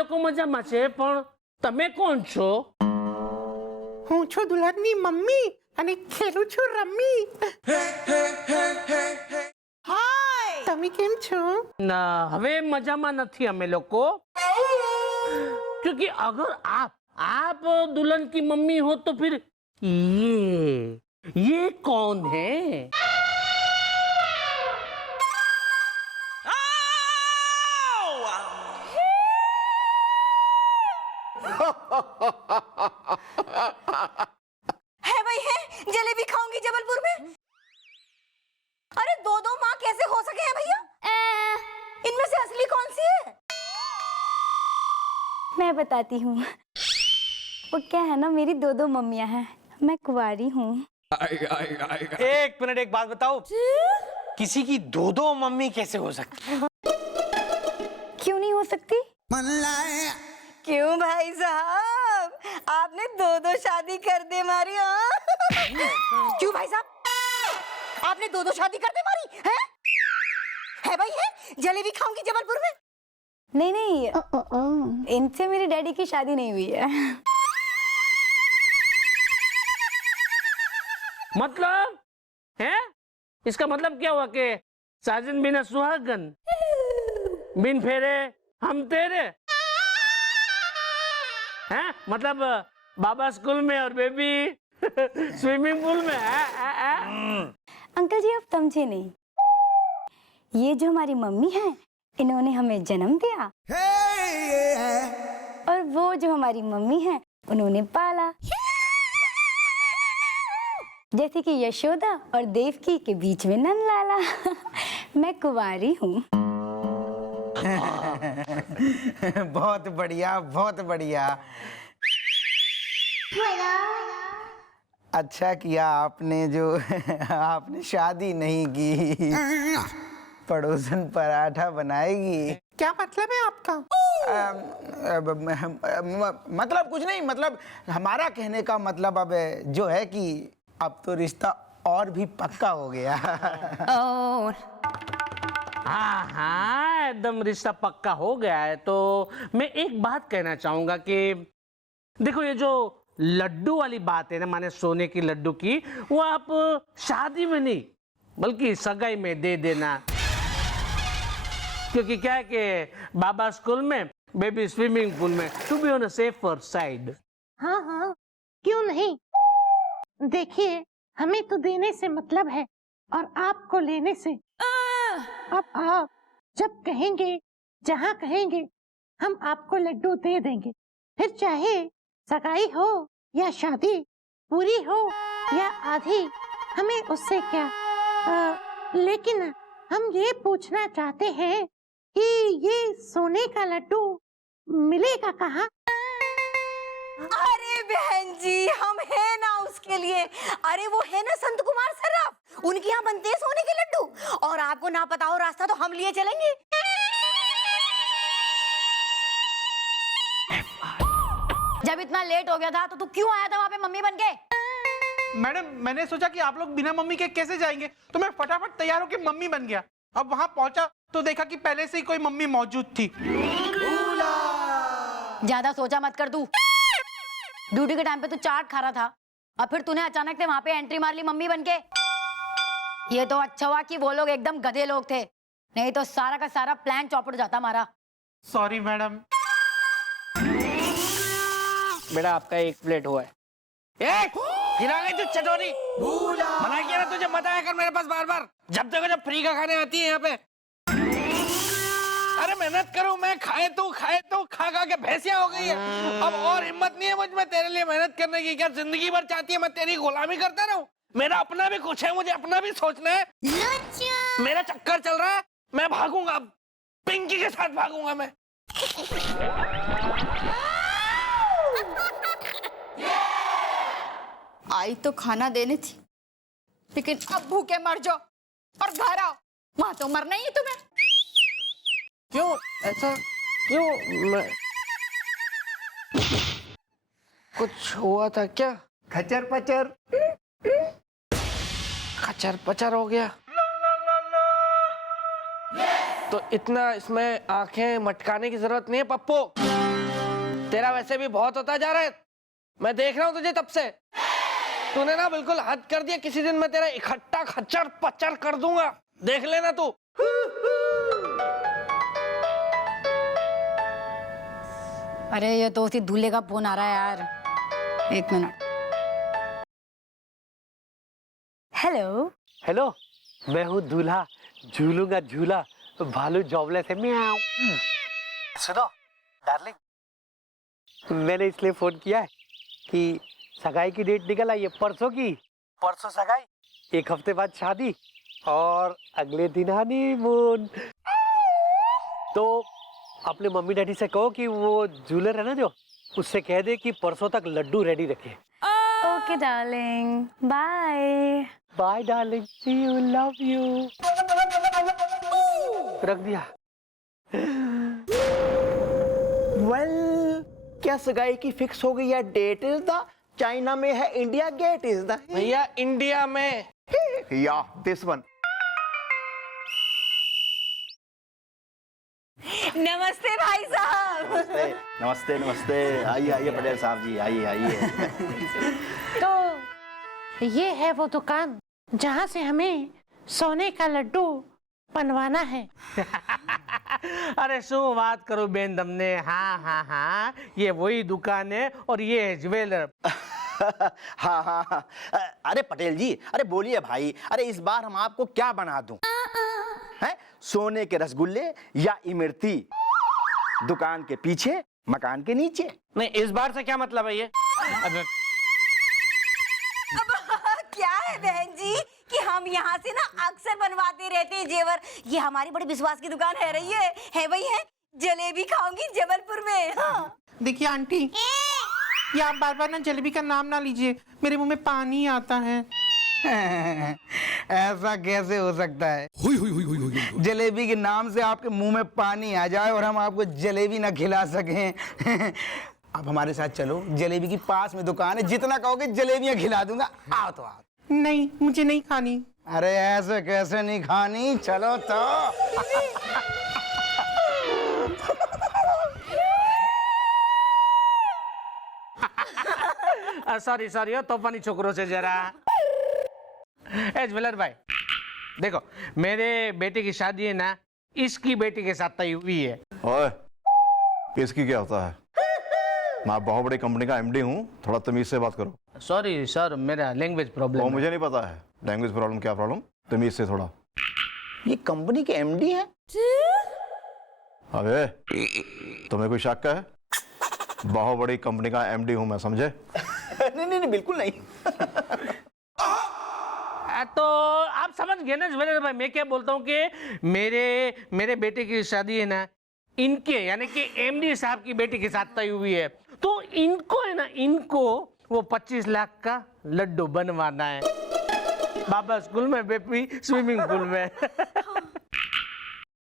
લોકો મજામાં છે, પણ તમે કોણ છો? હું છું દુલ્હનની મમ્મી અને ખેલું છું રમ્મી. હાય, તમે કેમ છો? ના, હવે મજામાં નથી અમે લોકો, क्योंकि अगर आप दुल्हन की मम्मी हो तो फिर ये कौन है? है भाई है, जलेबी खाऊंगी जबलपुर में। अरे दो दो माँ कैसे हो सके हैं भैया? इनमें से असली कौन सी है? मैं बताती हूँ। वो क्या है ना, मेरी दो दो मम्मियाँ हैं, मैं कुंवारी हूँ। एक मिनट, एक बात बताओ, किसी की दो दो मम्मी कैसे हो सकती? क्यों नहीं हो सकती? क्यों भाई साहब, आपने दो दो शादी कर दे मारी? क्यों भाई साहब, आपने दो दो शादी कर दे मारी? है भाई है, जलेबी खाऊंगी जबलपुर में। नहीं नहीं, इनसे मेरी डैडी की शादी नहीं हुई है। मतलब है? इसका मतलब क्या हुआ कि साजन बिना सुहागन, बिन फेरे हम तेरे हैं? मतलब बाबा स्कूल में और बेबी स्विमिंग पूल में है? अंकल जी आप समझे नहीं, ये जो हमारी मम्मी है, इन्होंने हमें जन्म दिया, और वो जो हमारी मम्मी है, उन्होंने पाला। जैसे कि यशोदा और देवकी के बीच में नंदलाला। मैं कुंवारी हूँ। बहुत बढ़िया, बहुत बढ़िया। अच्छा किया आपने जो आपने शादी नहीं की। पड़ोसन पराठा बनाएगी। क्या मतलब है आपका? मतलब कुछ नहीं, मतलब हमारा कहने का मतलब अब जो है कि अब तो रिश्ता और भी पक्का हो गया। हाँ हाँ, एकदम रिश्ता पक्का हो गया है। तो मैं एक बात कहना चाहूंगा कि देखो, ये जो लड्डू वाली बात है ना, माने सोने की लड्डू की, वो आप शादी में नहीं बल्कि सगाई में दे देना, क्योंकि क्या है कि बाबा स्कूल में, बेबी स्विमिंग पूल में, to be on a safer side. हाँ हाँ, क्यों नहीं। देखिए, हमें तो देने से मतलब है और आपको लेने से। अब आप जब कहेंगे, जहाँ कहेंगे, हम आपको लड्डू दे देंगे। फिर चाहे सगाई हो या शादी, पूरी हो या आधी, हमें उससे क्या। लेकिन हम ये पूछना चाहते हैं कि ये सोने का लड्डू मिलेगा कहाँ? अरे बहन जी, हम है ना उसके लिए। अरे वो है ना संत कुमार सर्राफ, उनके यहाँ बनते हैं सोने के लड्डू। और आपको ना पता हो रास्ता तो हम लिए चलेंगे। जब इतना लेट हो गया था तो तू क्यों आया था वहाँ पे मम्मी बन के? मैडम, मैंने सोचा कि आप लोग बिना मम्मी के कैसे जाएंगे, तो मैं फटाफट तैयार होकर मम्मी बन गया। अब वहाँ पहुंचा तो देखा कि पहले से ही कोई मम्मी मौजूद थी। ज्यादा सोचा मत कर तू। ड्यूटी के टाइम पे तू चाट खा रहा था और फिर तूने अचानक से वहां पे एंट्री मार ली मम्मी बनके। ये तो अच्छा हुआ कि वो लोग एकदम गधे लोग थे, नहीं तो सारा का सारा प्लान चौपट जाता हमारा। Sorry madam. बेटा आपका एक प्लेट हुआ है। गिरा गई तू चटोरी। मना किया ना तुझे, मत आया कर मेरे पास बार बार, जब देखो जब फ्री का खाने आती है यहाँ पे। अरे मेहनत करूं मैं, खाए तू खा खा के भैंसिया हो गई है। अब और हिम्मत नहीं है मुझ में तेरे लिए मेहनत करने की। क्या जिंदगी भर चाहती है मैं तेरी गुलामी करता रहूं? मेरा अपना भी कुछ है, मुझे अपना भी सोचना है। मेरा चक्कर चल रहा है, मैं भागूंगा, पिंकी के साथ भागूंगा मैं। आई तो खाना देने थी, लेकिन अब भूखे मर जाओ और घर आओ, वहां तो मरना ही है तुम्हें। क्यों ऐसा क्यों? कुछ हुआ था क्या? खचर पचर। खचर पचर हो गया? तो इतना इसमें आंखें मटकाने की जरूरत नहीं है पप्पू। तेरा वैसे भी बहुत होता जा रहा है, मैं देख रहा हूँ तुझे तब से। तूने ना बिल्कुल हद कर दिया, किसी दिन मैं तेरा इकट्ठा खच्चर पच्चर कर दूंगा, देख लेना तू। अरे ये तो उसी दूल्हे का फोन आ रहा है यार, एक मिनट। हेलो। हेलो, मैं हूँ दूल्हा, झूलूंगा झूला, भालू जॉबलेस है, म्याऊं। सुनो डार्लिंग, मैंने इसलिए फोन किया है कि सगाई की डेट निकल आई है परसों की। परसों सगाई, 1 हफ्ते बाद शादी और अगले दिन हनीमून। तो अपने मम्मी डैडी से कहो कि वो जूलर है ना जो, उससे कह दे कि परसों तक लड्डू रेडी रखे। Okay darling, bye. Bye darling, see you, love you. रख दिया। वेल, क्या सगाई की फिक्स हो गई है? डेट इज द चाइना में है, इंडिया गेट इज द भैया इंडिया में। या दिस वन। नमस्ते भाई साहब। नमस्ते नमस्ते नमस्ते, आइए आइए पटेल साहब जी, आइए आइए। तो ये है वो दुकान जहाँ से हमें सोने का लड्डू बनवाना है। अरे शू बात करो बेन दमने, हाँ हाँ हाँ, ये वही दुकान है और ये है ज्वेलर। हाँ हाँ हाँ, अरे पटेल जी, अरे बोलिए भाई, अरे इस बार हम आपको क्या बना दूं? हैं? सोने के रसगुल्ले या इमरती? दुकान के पीछे, मकान के नीचे। नहीं, इस बार से क्या मतलब है ये? क्या है बहन जी कि हम यहाँ से ना अक्सर बनवाते रहते हैं जेवर। ये हमारी बड़ी विश्वास की दुकान है रही है वही है। जलेबी खाऊंगी जबलपुर में। हाँ। देखिए आंटी, ये आप बार बार ना जलेबी का नाम ना लीजिए, मेरे मुंह में पानी आता है। ऐसा कैसे हो सकता है? जलेबी के नाम से आपके मुंह में पानी आ जाए और हम आपको जलेबी ना खिला सकें। आप हमारे साथ चलो, जलेबी की पास में दुकान है, जितना कहोगे जलेबियां खिला दूंगा। आओ तो आओ। नहीं, मुझे नहीं खानी। अरे ऐसे कैसे नहीं खानी, चलो तो। सॉरी सॉरी हो तोफानी छोकरों से जरा। ए ज्वेलर भाई देखो, मेरे बेटे की शादी है ना, इसकी बेटी के साथ तय हुई है। ओए, इसकी क्या होता है? मैं बहुत बड़ी कंपनी का एमडी हूँ, थोड़ा तमीज से बात करो। सॉरी सर, मेरा लैंग्वेज वो प्रॉब्लम। मुझे नहीं पता है लैंग्वेज प्रॉब्लम क्या प्रॉब्लम, तमीज से थोड़ा। ये कंपनी के एमडी हैं? अबे तुम्हें कोई शक है? बहुत बड़ी कंपनी का एमडी हूँ मैं, समझे? नहीं नहीं नहीं, बिल्कुल नहीं। तो आप समझ गए ना ज्वेलर भाई, मैं क्या बोलता हूँ कि मेरे बेटे की शादी है ना, इनके यानी कि एमडी साहब की बेटी के साथ तय हुई है, तो इनको है ना, इनको वो 25 लाख का लड्डू बनवाना है। बाबा स्कूल में, बेबी स्विमिंग पूल में।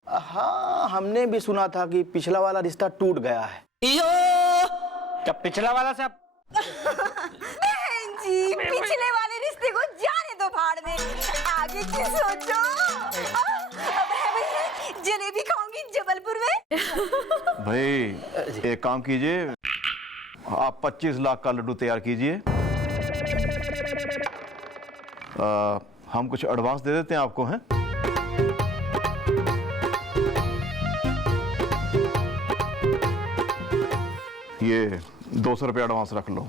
हाँ, हमने भी सुना था कि पिछला वाला रिश्ता टूट गया है। क्या पिछला वाला से आप? बहन जी, पिछले वाले रिश्ते को जाने दो भाड़ में, आगे की सोचो। अब है भैया, जलेबी खाऊंगी जबलपुर में। भाई एक काम कीजिए, आप 25 लाख का लड्डू तैयार कीजिए, हम कुछ एडवांस दे देते हैं आपको, हैं? ये 200 रुपये एडवांस रख लो।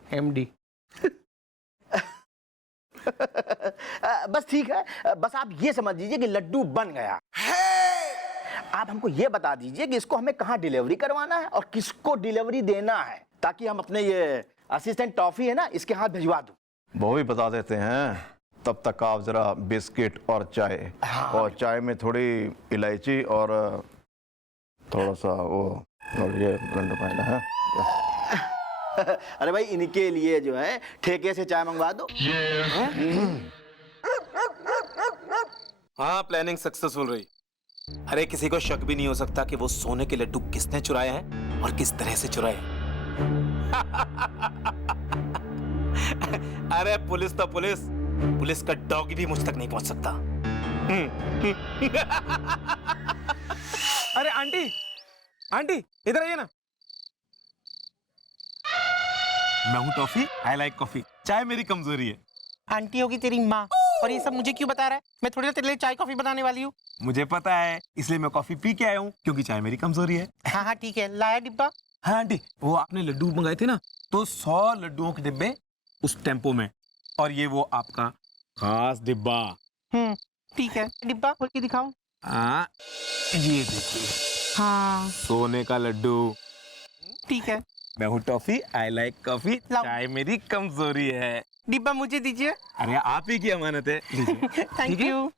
एमडी बस ठीक है, बस आप ये समझ लीजिए कि लड्डू बन गया। आप हमको ये बता दीजिए कि इसको हमें कहाँ डिलीवरी करवाना है और किसको डिलीवरी देना है, ताकि हम अपने ये असिस्टेंट टॉफी है ना, इसके हाथ भिजवा दूं। वो भी बता देते हैं, तब तक आप जरा बिस्किट और चाय, और चाय में थोड़ी इलायची और थोड़ा सा वो, और ये पानी है। अरे भाई, इनके लिए जो है ठेके से चाय मंगवा दो। हाँ, प्लानिंग सक्सेसफुल रही। अरे किसी को शक भी नहीं हो सकता कि वो सोने के लड्डू किसने चुराए हैं और किस तरह से चुराए हैं। अरे पुलिस तो पुलिस का डॉग भी मुझ तक नहीं पहुंच सकता। अरे आंटी, आंटी इधर आइए ना। मैं हूँ टॉफी, आई लाइक कॉफी। चाय मेरी कमजोरी है। आंटी होगी तेरी माँ, और ये सब मुझे क्यों बता रहा है? मैं थोड़ी ना तेरे लिए चाय कॉफी बनाने वाली हूँ। मुझे पता है, इसलिए मैं कॉफी पी के आया हूँ, क्योंकि चाय मेरी कमजोरी है। हाँ हाँ ठीक है, लाया डिब्बा। हाँ आंटी, वो आपने लड्डू मंगाए थे ना, तो 100 लड्डुओं के डिब्बे उस टेम्पो में, और ये वो आपका खास डिब्बा। ठीक है, डिब्बा खोल के दिखाऊं? हाँ, ये देखिए। हाँ सोने का लड्डू। ठीक है। मैं हूँ टॉफी, आई लाइक कॉफी। लाओ। चाय मेरी कमजोरी है। डिब्बा मुझे दीजिए। अरे आप ही की अमानत है। लीजिए। Thank you.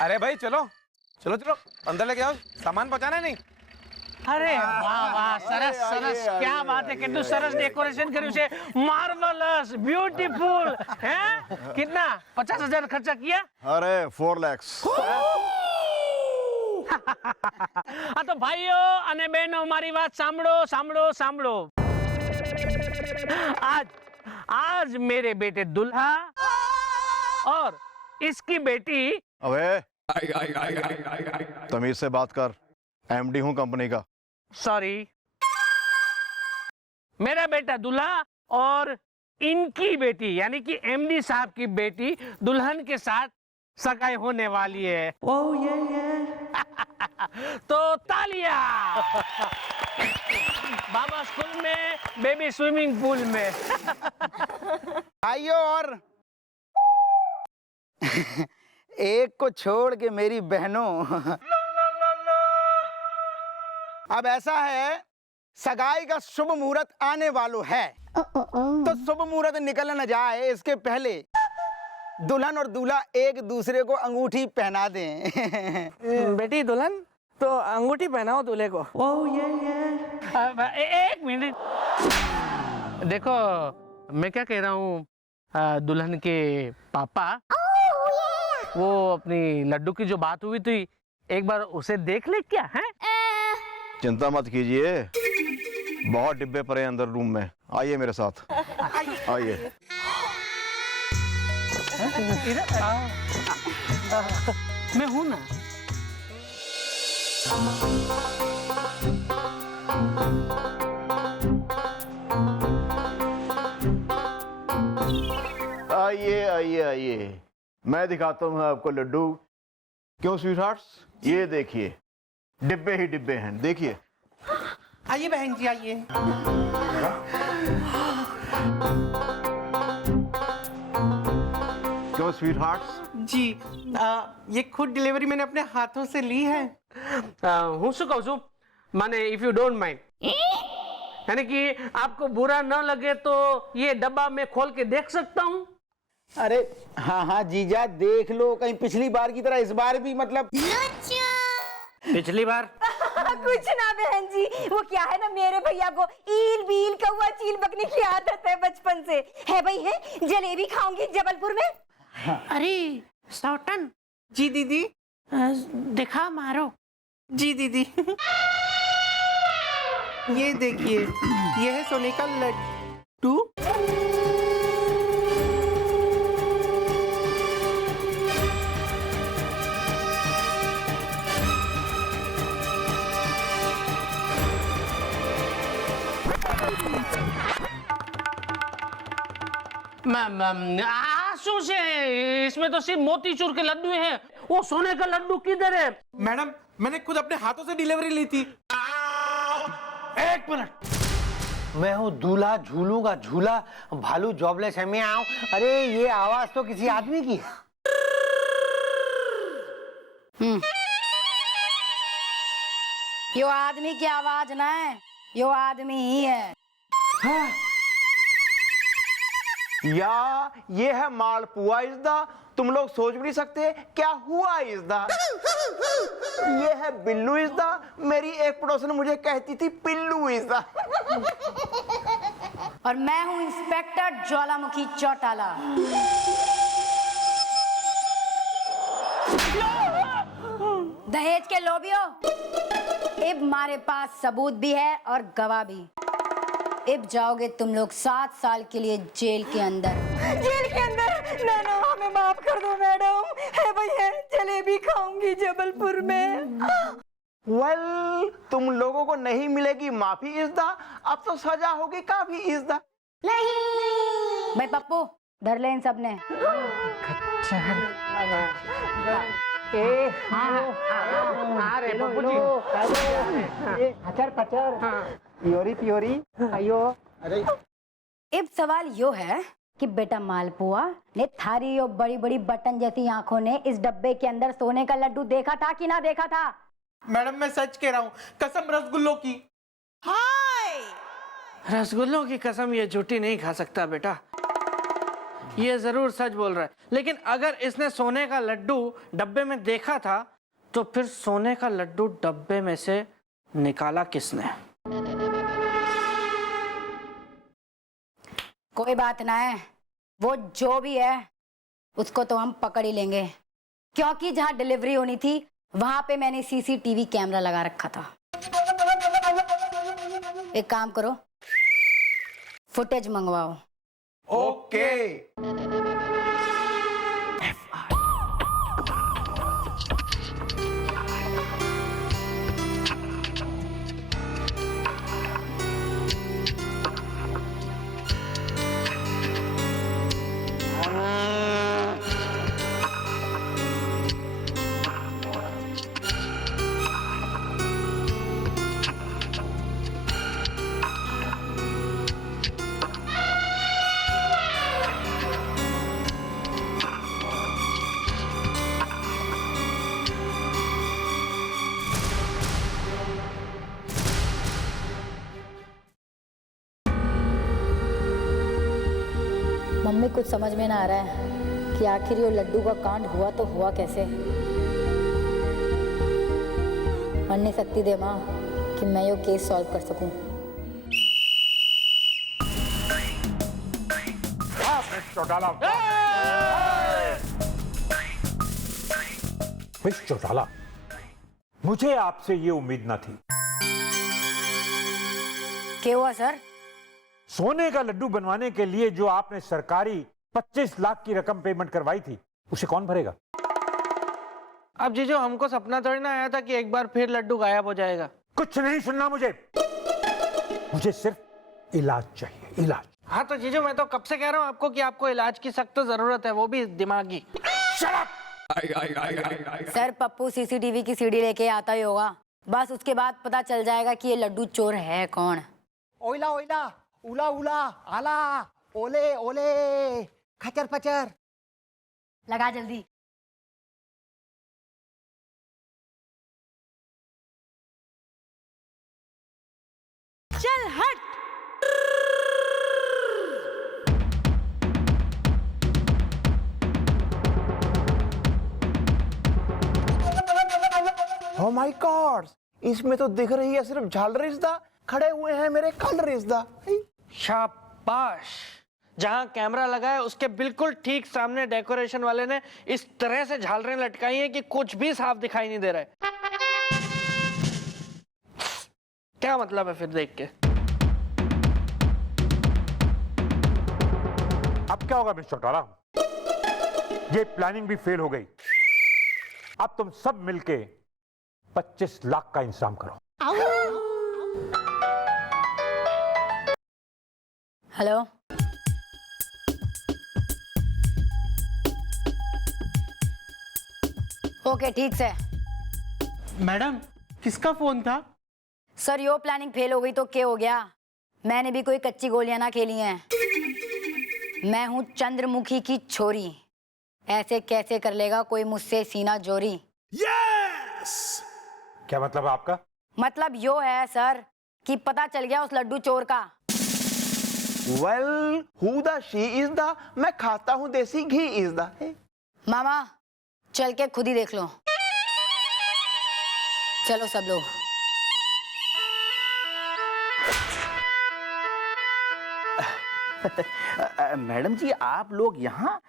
अरे भाई चलो चलो चलो, अंदर लेके आओ, सामान पहुंचाना है नहीं? अरे वाह वाह, सरस सरस, क्या बात है, कितनी सरस डेकोरेशन કર્યું છે, मार्वलस, ब्यूटीफुल, हैं? कितना 50,000 खर्चा किया? अरे 4 lakhs। हाँ तो भाइयों અને બહેનો મારી વાત સાંભળો સાંભળો સાંભળો। आज मेरे बेटे दुल्हा और इसकी बेटी। अबे तमीज से बात कर, एमडी हूँ कंपनी का। सॉरी, मेरा बेटा दुल्हा और इनकी बेटी यानी कि एमडी साहब की बेटी दुल्हन के साथ सगाई होने वाली है। तो तालियां। बाबा स्कूल में, बेबी स्विमिंग पूल में। भाइयों और एक को छोड़ के मेरी बहनों, अब ऐसा है, सगाई का शुभ मुहूर्त आने वाला है, तो शुभ मुहूर्त निकल न जाए इसके पहले दुल्हन और दूल्हा एक दूसरे को अंगूठी पहना दें। बेटी दुल्हन, तो अंगूठी पहनाओ दूल्हे को। एक मिनट, देखो मैं क्या कह रहा हूँ, दुल्हन के पापा, वो अपनी लड्डू की जो बात हुई थी, एक बार उसे देख ले क्या है? चिंता मत कीजिए, बहुत डिब्बे पड़े हैं अंदर रूम में। आइए मेरे साथ, आइए। मैं हूं ना। आइए आइए आइए, मैं दिखाता हूँ आपको लड्डू। क्यों स्वीटहार्ट्स, ये देखिए, डिब्बे ही डिब्बे हैं, देखिए। आइए बहन जी, आइए। क्यों स्वीटहार्ट्स? जी, ये खुद डिलीवरी मैंने अपने हाथों से ली है। हूँ શું કહું છું, माने इफ यू डोंट माइंड, यानी कि आपको बुरा न लगे तो ये डब्बा मैं खोल के देख सकता हूँ? अरे हाँ हाँ जीजा, देख लो, कहीं पिछली बार की तरह इस बार भी मतलब। पिछली बार कुछ ना बहन जी, वो क्या है ना, मेरे भैया को ईल बील कौवा चील बकने की आदत है बचपन से। है भाई है, जलेबी खाऊंगी जबलपुर में। अरे सौटन, जी दीदी। दिखा मारो। जी दीदी। ये देखिए, ये है सोने का लड्डू। શું છે इसमें तो सिर्फ मोतीचूर के लड्डू हैं, वो सोने का लड्डू किधर है? मैडम, मैंने खुद अपने हाथों से डिलीवरी ली थी। एक मिनट, मैं हूँ दूल्हा, झूलूंगा झूला, भालू जॉबलेस है, मैं आऊं। अरे ये आवाज तो किसी आदमी की है। यो आदमी की आवाज ना है, यो आदमी ही है। या ये है मालपुआ इज़दा, तुम लोग सोच भी नहीं सकते क्या हुआ इज़दा। ये है बिल्लू इज़दा, मेरी एक पड़ोसन मुझे कहती थी पिल्लू इज़दा। और मैं हूँ इंस्पेक्टर ज्वालामुखी चौटाला। दहेज के लोभियों, अब हमारे पास सबूत भी है और गवाह भी। अब जाओगे तुम लोग 7 साल के लिए जेल के अंदर। जेल के अंदर? ना ना, हमें माफ कर दो मैडम। है भैया, जलेबी खाऊंगी जबलपुर में। वेल, तुम लोगों को नहीं मिलेगी माफी इज़्दा, अब तो सजा होगी काफी इज़्दा। भाई पप्पू धर ले इन सब ने। पियोरी पियोरी आयो। अब सवाल यो है कि बेटा मालपुआ ने थारी और बड़ी बड़ी बटन जैसी आंखों ने इस डब्बे के अंदर सोने का लड्डू देखा था कि ना देखा था? मैडम मैं सच कह रहा हूँ, कसम रसगुल्लों की। रसगुल्लों की कसम ये झूठी नहीं खा सकता बेटा, ये जरूर सच बोल रहा है। लेकिन अगर इसने सोने का लड्डू डब्बे में देखा था तो फिर सोने का लड्डू डब्बे में से निकाला किसने? कोई बात ना है, वो जो भी है उसको तो हम पकड़ ही लेंगे, क्योंकि जहां डिलीवरी होनी थी वहां पे मैंने सीसीटीवी कैमरा लगा रखा था। एक काम करो, फुटेज मंगवाओ। ओके। मम्मी कुछ समझ में ना आ रहा है कि आखिर ये लड्डू का कांड हुआ तो हुआ कैसे। मन नहीं सकती दे माँ कि मैं ये केस सॉल्व कर सकूं। मिस चौटाला, मुझे आपसे ये उम्मीद न थी। क्या हुआ सर? सोने का लड्डू बनवाने के लिए जो आपने सरकारी 25 लाख की रकम पेमेंट करवाई थी, उसे कौन भरेगा? अब जीजू हमको सपना थोड़ी ना आया था कि एक बार फिर लड्डू गायब हो जाएगा। कुछ नहीं सुनना मुझे सिर्फ इलाज चाहिए, इलाज। हाँ तो जीजू मैं तो कब से कह रहा हूँ आपको कि आपको इलाज की सख्त जरूरत है, वो भी दिमागी। सर पप्पू सीसीटीवी की सीडी लेके आता ही होगा, बस उसके बाद पता चल जाएगा कि ये लड्डू चोर है कौन। ओइला ओइला, उला उला, आला, ओले ओले, खचर पचर। लगा जल्दी। चल हट। ओ माय गॉड, इसमें तो दिख रही है सिर्फ झालर इज़्दा, खड़े हुए हैं मेरे कलर इज़्दा। शाबाश, जहां कैमरा लगा है उसके बिल्कुल ठीक सामने डेकोरेशन वाले ने इस तरह से झालरें लटकाई हैं कि कुछ भी साफ दिखाई नहीं दे रहा है। क्या मतलब है फिर देख के? अब क्या होगा मिस चौटाला? ये प्लानिंग भी फेल हो गई। अब तुम सब मिलके 25 लाख का इंतजाम करो। हेलो, ओके ठीक से। मैडम किसका फोन था? सर यो प्लानिंग फेल हो गई तो क्या हो गया? मैंने भी कोई कच्ची गोलियां ना खेली हैं। मैं हूं चंद्रमुखी की छोरी, ऐसे कैसे कर लेगा कोई मुझसे सीना जोरी। क्या मतलब है आपका? मतलब यो है सर कि पता चल गया उस लड्डू चोर का। वेल, हु द शी इज़्दा, मैं खाता हूँ देसी घी इज़्दा। मामा चल के खुद ही देख लो। चलो सब लोग। मैडम जी आप लोग यहाँ?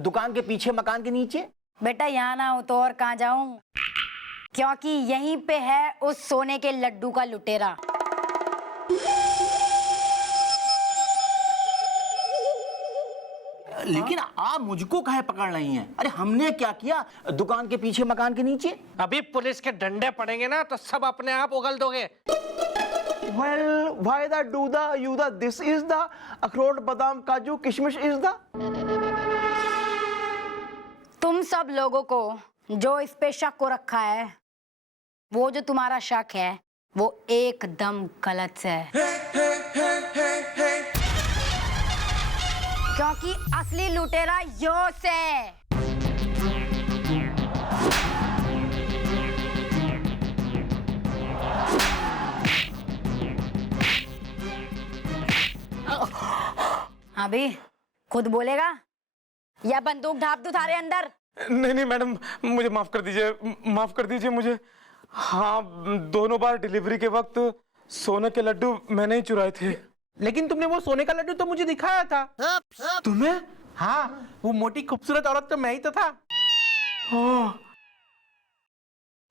दुकान के पीछे मकान के नीचे? बेटा यहाँ ना हो तो और कहाँ जाऊं, क्योंकि यहीं पे है उस सोने के लड्डू का लुटेरा। लेकिन आप मुझको काहे पकड़ रही हैं? अरे हमने क्या किया दुकान के पीछे मकान के नीचे? अभी पुलिस के डंडे पड़ेंगे ना तो सब अपने आप उगल दोगे। Well, why the do the you the this is the अखरोट बादाम काजू किशमिश is the? तुम सब लोगों को जो इस पे शक को रखा है, वो जो तुम्हारा शक है वो एकदम गलत है। क्योंकि असली लुटेरा योस है। अभी खुद बोलेगा या बंदूक ढाप दूं थारे अंदर? नहीं मैडम, मुझे माफ कर दीजिए मुझे। हाँ, दोनों बार डिलीवरी के वक्त सोने के लड्डू मैंने ही चुराए थे। लेकिन तुमने वो सोने का लड्डू तो मुझे दिखाया था। तुम्हें? हाँ, वो मोटी खूबसूरत औरत तो मैं ही तो था।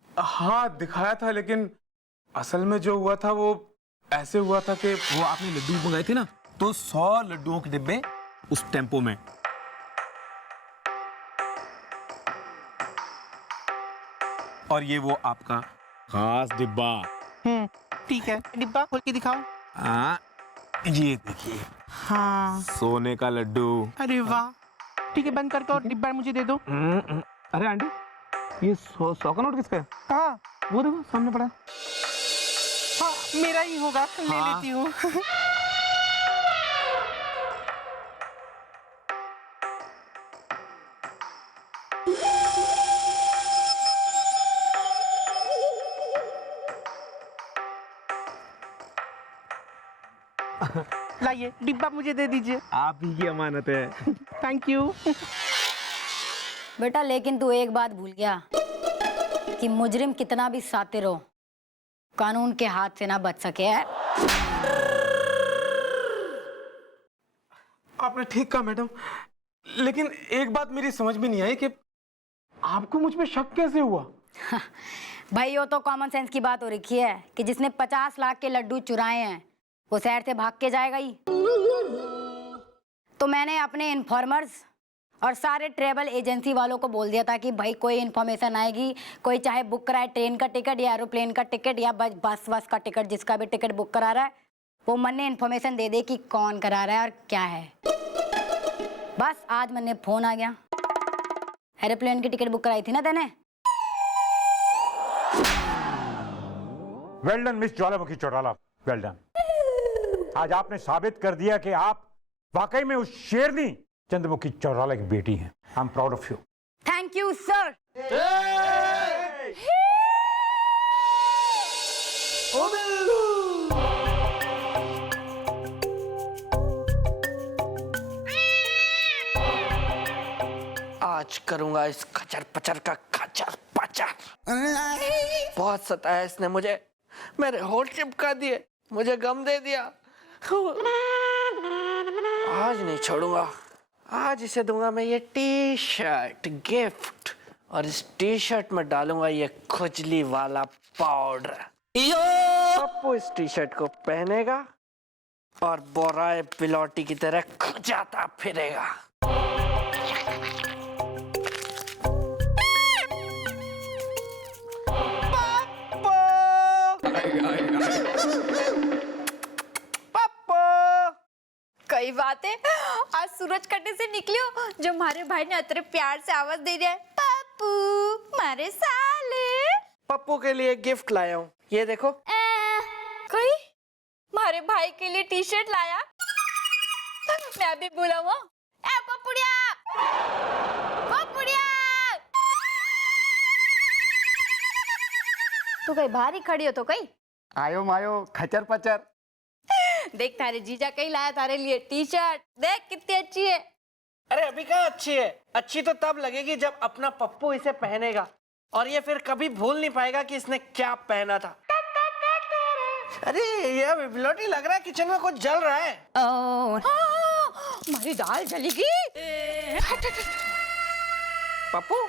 हाँ दिखाया था, लेकिन असल में जो हुआ था वो ऐसे हुआ था कि वो आपने लड्डू मंगाए थे ना, तो 100 लड्डुओं के डिब्बे उस टेम्पो में, और ये वो आपका खास डिब्बा। ठीक है, डिब्बा खोल के दिखाओ। हाँ, ये देखिए। हाँ, सोने का लड्डू। अरे वाह। ठीक है, बंद करके और डिब्बा मुझे दे दो। अरे आंटी, ये 100 का नोट किसका है? हाँ, वो देखो सामने पड़ा है। हाँ, मेरा ही होगा, ले लेती हूँ। लाइए, डिब्बा मुझे दे दीजिए। आप ही की अमानत है। Thank you. बेटा लेकिन तू एक बात भूल गया कि मुजरिम कितना भी सातिर हो, कानून के हाथ से ना बच सके है। आपने ठीक कहा मैडम, लेकिन एक बात मेरी समझ में नहीं आई कि आपको मुझ पे शक कैसे हुआ? भाई वो तो कॉमन सेंस की बात हो रखी है कि जिसने 50 लाख के लड्डू चुराए हैं वो शहर से भाग के जाएगा ही। तो मैंने अपने इन्फॉर्मर्स और सारे ट्रेवल एजेंसी वालों को बोल दिया था कि भाई कोई इन्फॉर्मेशन आएगी, कोई चाहे बुक कराए ट्रेन का टिकट या एरोप्लेन का टिकट या बस का टिकट, जिसका भी टिकट बुक करा रहा है वो मन ने इन्फॉर्मेशन दे दे कि कौन करा रहा है और क्या है। बस आज मन ने फोन आ गया। एरोप्लेन की टिकट बुक कराई थी ना तेने? वेल डन मिस ज्वालामुखी चौटाला, वेल डन। आज आपने साबित कर दिया कि आप वाकई में उस शेरनी चंद्रमुखी चौटाला की बेटी हैं। I am proud of you. Thank you sir. आज करूंगा इस खचर पचर का खचर पचर। बहुत सताया इसने मुझे, मेरे होठ चिपका दिए, मुझे गम दे दिया। आज नहीं छोड़ूंगा, आज इसे दूंगा मैं ये टी शर्ट गिफ्ट, और इस टी शर्ट में डालूंगा ये खुजली वाला पाउडर। पप्पू इस टी शर्ट को पहनेगा और बोराए बिलौटी की तरह खुजाता फिरेगा। कई बातें आज सूरज कटने से निकली हो जो हमारे भाई ने अतरे प्यार से आवाज दे दिया है, पप्पू मारे साले। पप्पू के लिए गिफ्ट लाया हूँ, ये देखो। कोई हमारे भाई के लिए टी शर्ट लाया? मैं भी बोला हुआ पप्पुड़िया पप्पुड़िया। तू कहीं बाहर ही खड़ी हो तो कहीं आयो मायो खचर पचर। देख तारे जीजा कहीं लाया तारे लिए टी शर्ट, देख कितनी अच्छी है। अरे अभी कहाँ अच्छी है, अच्छी तो तब लगेगी जब अपना पप्पू इसे पहनेगा, और ये फिर कभी भूल नहीं पाएगा कि इसने क्या पहना था। अरे ये बिलौटी लग रहा है किचन में कुछ जल रहा है। हमारी दाल जलेगी। पप्पू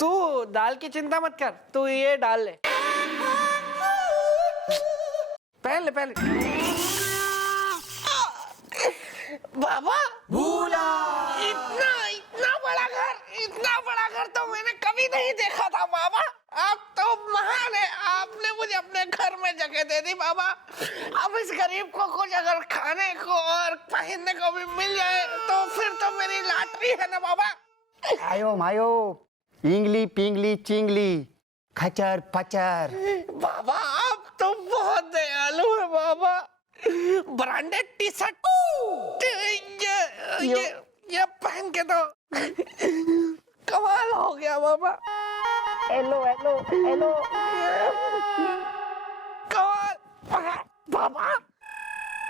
तू दाल की चिंता मत कर, तू ये डाल ले, पहन ले पहन ले। बाबा भूला इतना बड़ा घर तो मैंने कभी नहीं देखा था बाबा। आप तो महान है, आपने मुझे अपने घर में जगह दे दी बाबा। अब इस गरीब को कुछ अगर खाने को और पहनने को भी मिल जाए तो फिर तो मेरी लॉटरी है ना बाबा। आयो मायो, इंगली पिंगली चिंगली, खचर पचर। बाबा आप तो बहुत दयालु है बाबा। ब्रांडेड टी शर्ट ये पहन के तो कमाल हो गया बाबा। Hello hello hello. कमाल बाबा,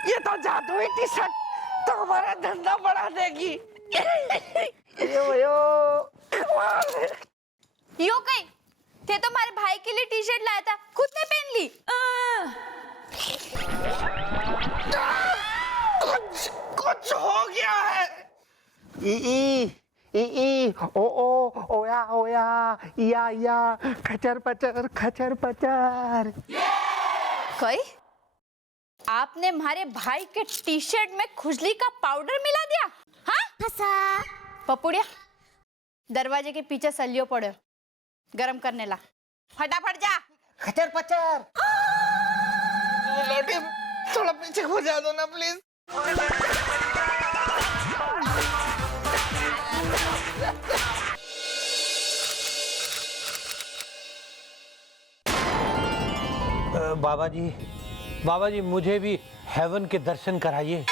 ये तो जादुई टी शर्ट तो हमारा धंधा बढ़ा देगी। यो कमाल है। यो कहीं थे तो हमारे भाई के लिए टी शर्ट लाया था, खुद ने पहन ली। कुछ हो गया है। ई ओया या खचर पचर। कोई आपने हमारे भाई के टी शर्ट में खुजली का पाउडर मिला दिया? हाँ पपुड़िया, दरवाजे के पीछे सलियो पड़े, गरम करने ला, फटाफट जा। खचर पचर। लौटे, थोड़ा पीछे हो जा दो ना प्लीज। बाबा जी मुझे भी हेवन के दर्शन कराइए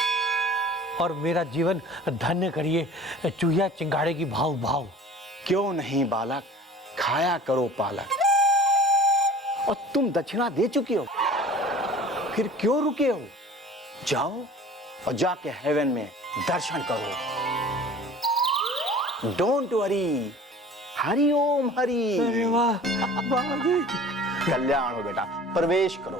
और मेरा जीवन धन्य करिए। चूहिया चिंगाड़े की भाव भाव। क्यों नहीं बालक, खाया करो पालक। और तुम दक्षिणा दे चुके हो, फिर क्यों रुके हो? जाओ और जाके हेवन में दर्शन करो। Don't worry, Hari Om Hari. अरे वाह बाबा जी। कल्याण हो बेटा, प्रवेश करो।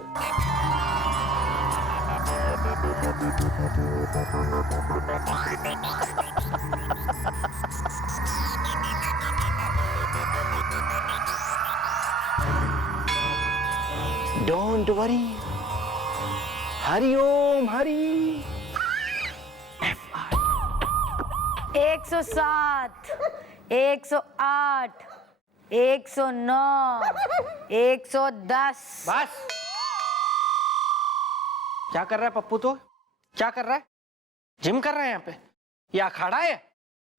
Don't worry, Hari Om Hari. 107, 108, 109, 110। बस। क्या कर रहा है पप्पू? तो क्या कर रहा है? जिम कर रहा है यहाँ पे या अखाड़ा है?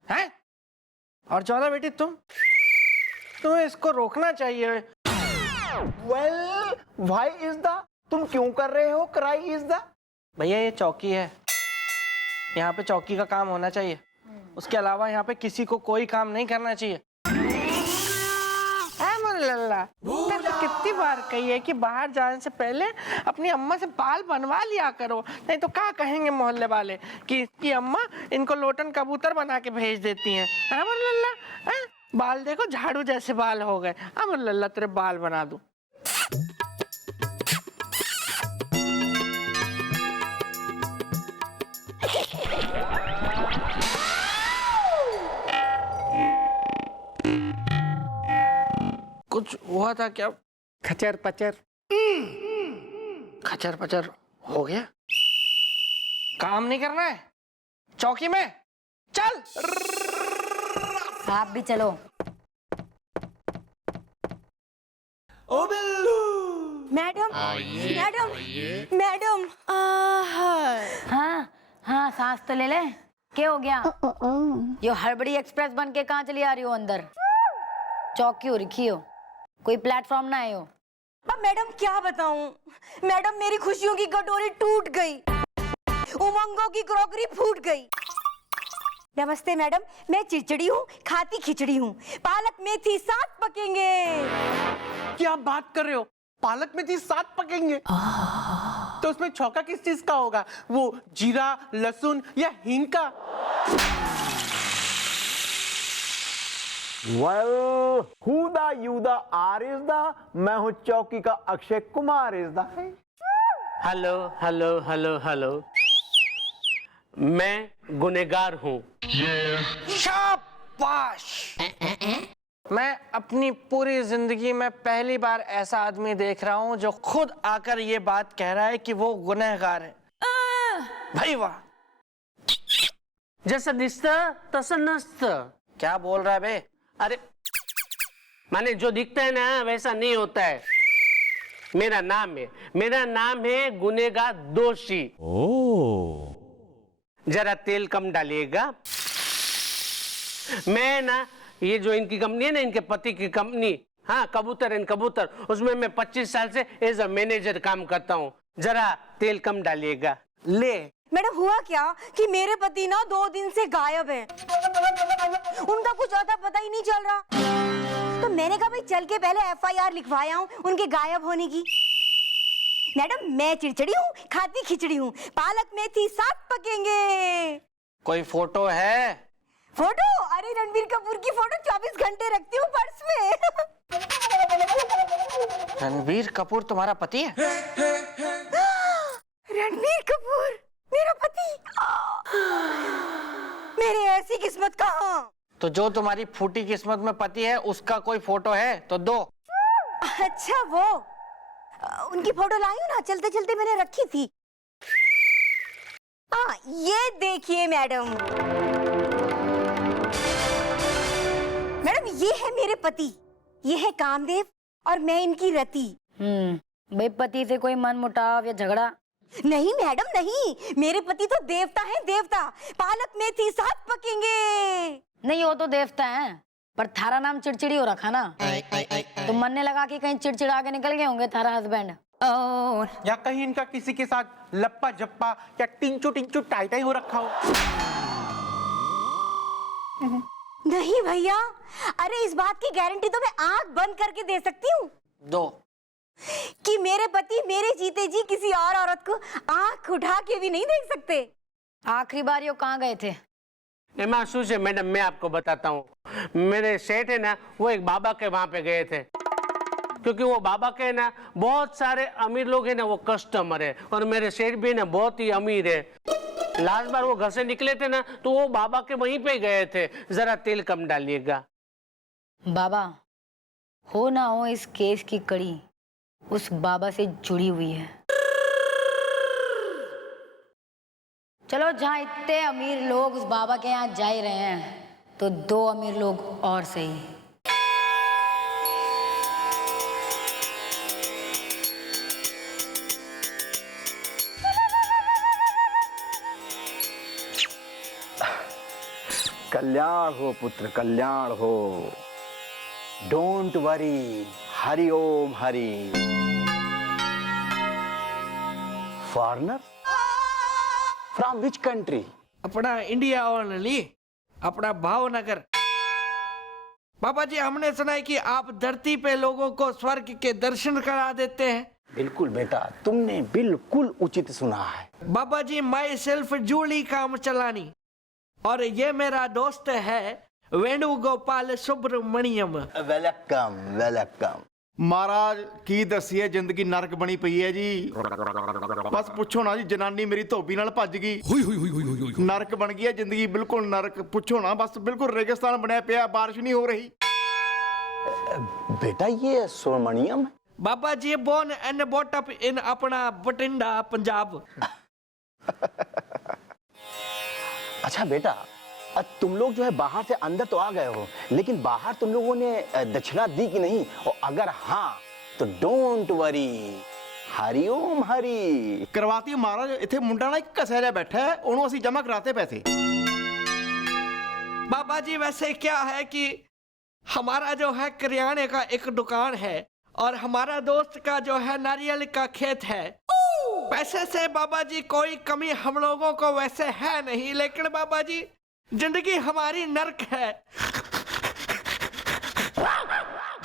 हैं? और ज्यादा बेटी तुम्हें इसको रोकना चाहिए। वेल, व्हाई इज द, तुम क्यों कर रहे हो क्राई इज द? भैया ये चौकी है, यहाँ पे चौकी का काम होना चाहिए, उसके अलावा यहाँ पे किसी को कोई काम नहीं करना चाहिए। लल्ला, मैंने तो कितनी बार कही है कि बाहर जाने से पहले अपनी अम्मा से बाल बनवा लिया करो, नहीं तो क्या कहेंगे मोहल्ले वाले कि अम्मा इनको लोटन कबूतर बना के भेज देती हैं। लल्ला, बाल देखो झाड़ू जैसे बाल हो गए। लल्ला तेरे बाल बना दूं। कुछ हुआ था क्या? खचर पचर। खचर पचर हो गया? काम नहीं करना है चौकी में? चल। आप भी चलो। ओ बिल्लू। मैडम मैडम हाँ सांस तो ले ले। क्या हो गया? यो हड़बड़ी एक्सप्रेस बन के कहाँ चली आ रही हो अंदर? चौकी हो रखी हो, कोई प्लेटफॉर्म ना आए हो। अब मैडम क्या बताऊं, मैडम मेरी खुशियों की कटोरी टूट गई, उमंगों की क्रॉकरी फूट गई। नमस्ते मैडम, मैं चिड़चिड़ी हूँ, खाती खिचड़ी हूँ, पालक मेथी साथ पकेंगे। क्या बात कर रहे हो? पालक मेथी साथ पकेंगे? तो उसमें छौका किस चीज का होगा? वो जीरा, लहसुन या हींग का? Well, who the you the are is the, मैं हूं चौकी का Akshay Kumar is the. Hello hello hello hello, मैं गुनहगार हूँ। शाबाश। मैं अपनी पूरी जिंदगी में पहली बार ऐसा आदमी देख रहा हूँ जो खुद आकर ये बात कह रहा है कि वो गुनहगार है। भाई वाह। जसं दिसतं तसं नसतं. क्या बोल रहा है बे? अरे माने जो दिखता है ना वैसा नहीं होता है. मेरा नाम है गुनेगार दोषी. जरा तेल कम डालिएगा. मैं ना ये जो इनकी कंपनी है ना, इनके पति की कंपनी, हाँ कबूतर एंड कबूतर, उसमें मैं 25 साल से एज अ मैनेजर काम करता हूँ. जरा तेल कम डालिएगा. ले मैडम हुआ क्या कि मेरे पति ना 2 दिन से गायब है. उनका कुछ अता पता ही नहीं चल रहा. तो मैंने कहा भाई चल के पहले FIR लिखवाया हूँ उनके गायब होने की. मैडम मैं चिड़चिड़ी हूँ, खाती खिचड़ी हूँ, पालक मेथी साथ पकेंगे. कोई फोटो है? फोटो? अरे रणबीर कपूर की फोटो 24 घंटे रखती हूँ पर्स में. रणबीर कपूर तुम्हारा पति है? रणबीर कपूर मेरा पति? मेरी ऐसी किस्मत कहाँ. तो जो तुम्हारी फूटी किस्मत में पति है उसका कोई फोटो है तो दो. अच्छा वो उनकी फोटो लाई हूँ ना, चलते चलते मैंने रखी थी. हाँ ये देखिए मैडम. मैडम ये है मेरे पति, ये है कामदेव और मैं इनकी रति. भाई पति से कोई मन मुटाव या झगड़ा? नहीं मैडम नहीं, मेरे पति तो देवता है देवता. पालक मेथी साथ पकेंगे. नहीं वो तो देवता है, पर थारा नाम चिड़चिड़ी हो रखा ना, तो मन ने लगा कि कहीं चिड़चिड़ा के निकल गए होंगे थारा हस्बैंड. या कहीं इनका किसी के साथ लप्पा जप्पा या टिंचू टिंचू टाई हो रखा हो. नहीं भैया, अरे इस बात की गारंटी तो मैं आंख बंद करके दे सकती हूँ दो कि मेरे पति मेरे जीते जी किसी और औरत को आंख उठा के भी नहीं देख सकते. आखिरी बार यो कहाँ गए थे? एमा शू है मैडम, मैं आपको बताता हूँ. मेरे सेठ है ना, वो एक बाबा के वहां पे गए थे, क्योंकि वो बाबा के ना बहुत सारे अमीर लोग हैं ना, वो कस्टमर है. और मेरे सेठ भी ना बहुत ही अमीर है. लास्ट बार वो घर से निकले थे ना, तो वो बाबा के वहीं पे गए थे. जरा तेल कम डालिएगा. बाबा हो ना हो इस केस की कड़ी उस बाबा से जुड़ी हुई है. चलो जहाँ इतने अमीर लोग उस बाबा के यहाँ जा ही रहे हैं, तो 2 अमीर लोग और सही. कल्याण हो पुत्र, कल्याण हो. Don't worry. Hari Om Hari. Foreigner from which country? अपना इंडिया ओनली, अपना भावनगर. बाबा जी हमने सुना है कि आप धरती पे लोगों को स्वर्ग के दर्शन करा देते हैं. बिल्कुल बेटा, तुमने बिल्कुल उचित सुना है. बाबा जी माई सेल्फ जूली काम चलानी, और ये मेरा दोस्त है वेणुगोपाल सुब्रमण्यम. Welcome welcome. महाराज की दसिए जिंदगी नरक बनी पई है जी. बस पूछो ना जी, जनानी मेरी धोबी नाल भज गई. नरक बन गई है जिंदगी, बिल्कुल नरक. पूछो ना, बस बिल्कुल रेगिस्तान बनया पिया, बारिश नहीं हो रही. बेटा ये सुब्रमण्यम है? बाबा जी born and brought up in अपना बठिंडा पंजाब. अच्छा बेटा, तुम लोग जो है बाहर से अंदर तो आ गए हो, लेकिन बाहर तुम लोगों ने दक्षिणा दी कि नहीं? और अगर हाँ तो डोंट वरी. हरि ओम हरि. करवाती महाराज. इथे मुंडा ना एक कसा जिहा बैठा है, ओनू असीं जमा कराते पैसे. बाबा जी वैसे क्या है कि हमारा जो है करियाने का एक दुकान है, और हमारा दोस्त का जो है नारियल का खेत है. पैसे से बाबा जी कोई कमी हम लोगों को वैसे है नहीं, लेकिन बाबा जी जिंदगी हमारी नर्क है.